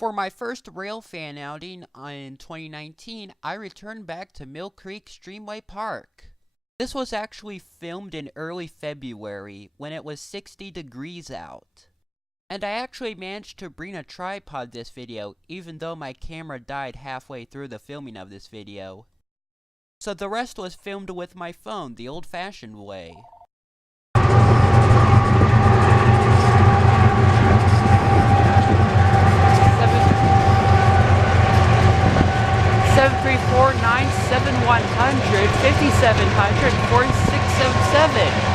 For my first rail fan outing in 2019, I returned back to Mill Creek Streamway Park. This was actually filmed in early February when it was 60 degrees out. And I actually managed to bring a tripod this video, even though my camera died halfway through the filming of this video. So the rest was filmed with my phone, the old-fashioned way. 734-97100, 5700, 4677.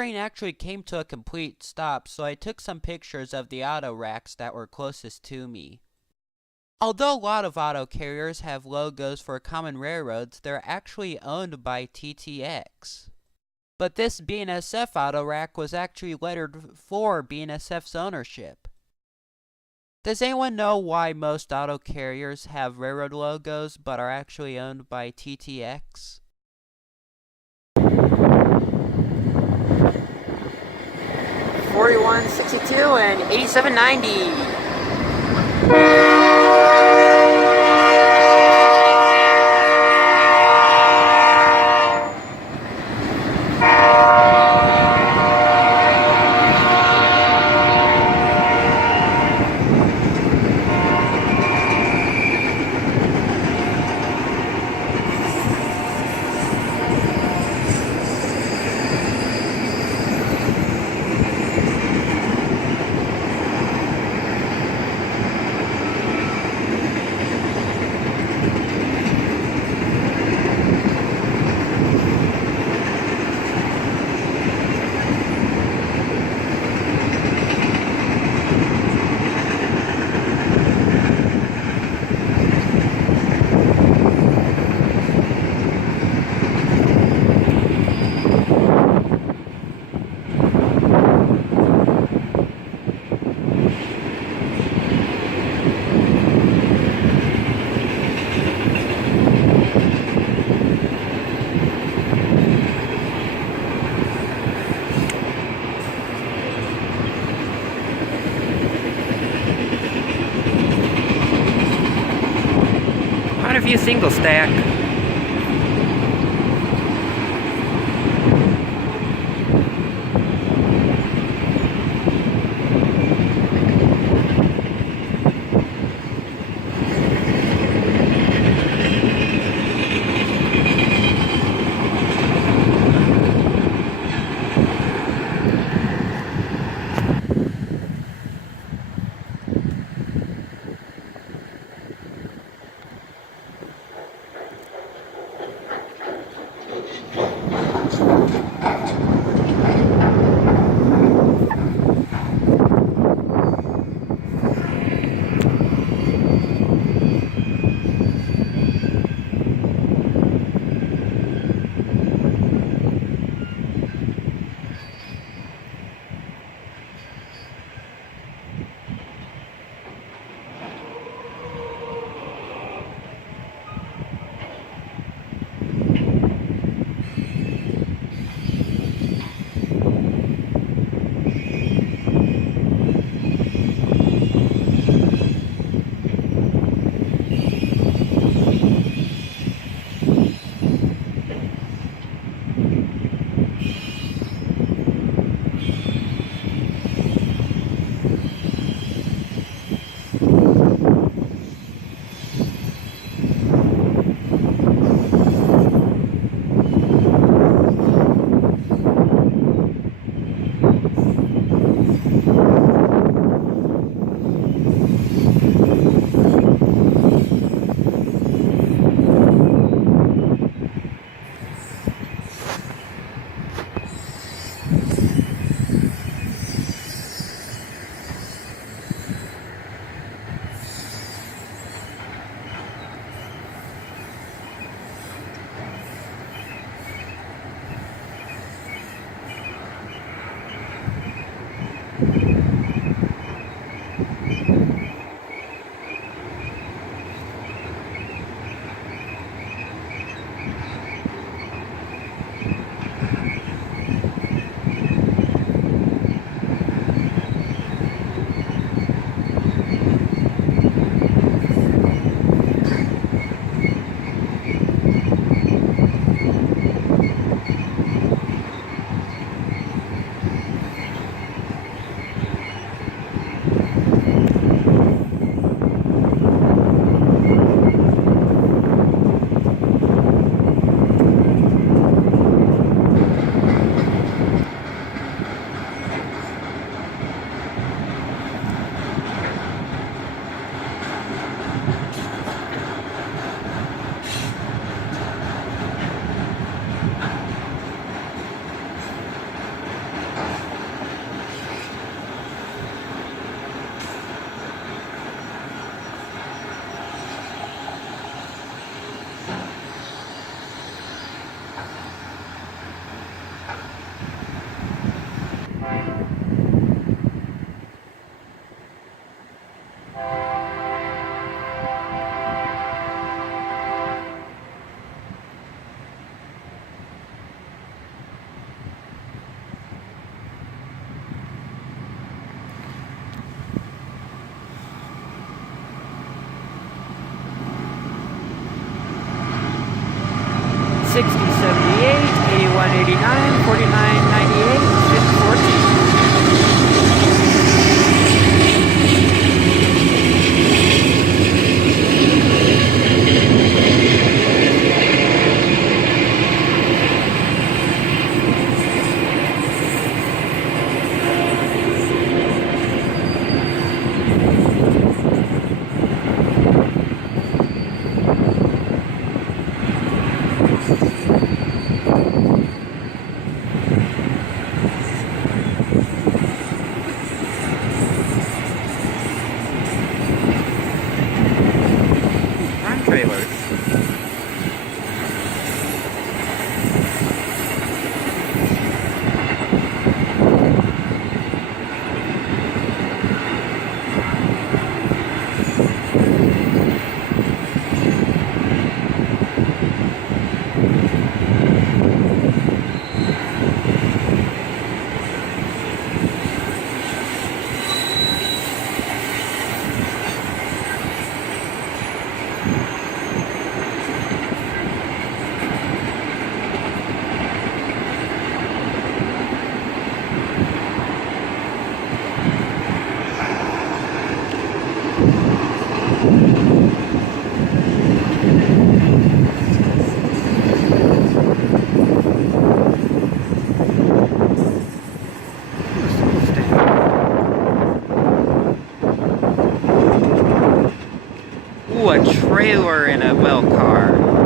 train actually came to a complete stop, so I took some pictures of the auto racks that were closest to me. Although a lot of auto carriers have logos for common railroads, they're actually owned by TTX. But this BNSF auto rack was actually lettered for BNSF's ownership. Does anyone know why most auto carriers have railroad logos but are actually owned by TTX? 4162 and 8790. Quite a few single stack. 78, 81, 89, 49, 98, 14. Trailers. Ooh, a trailer and a well car.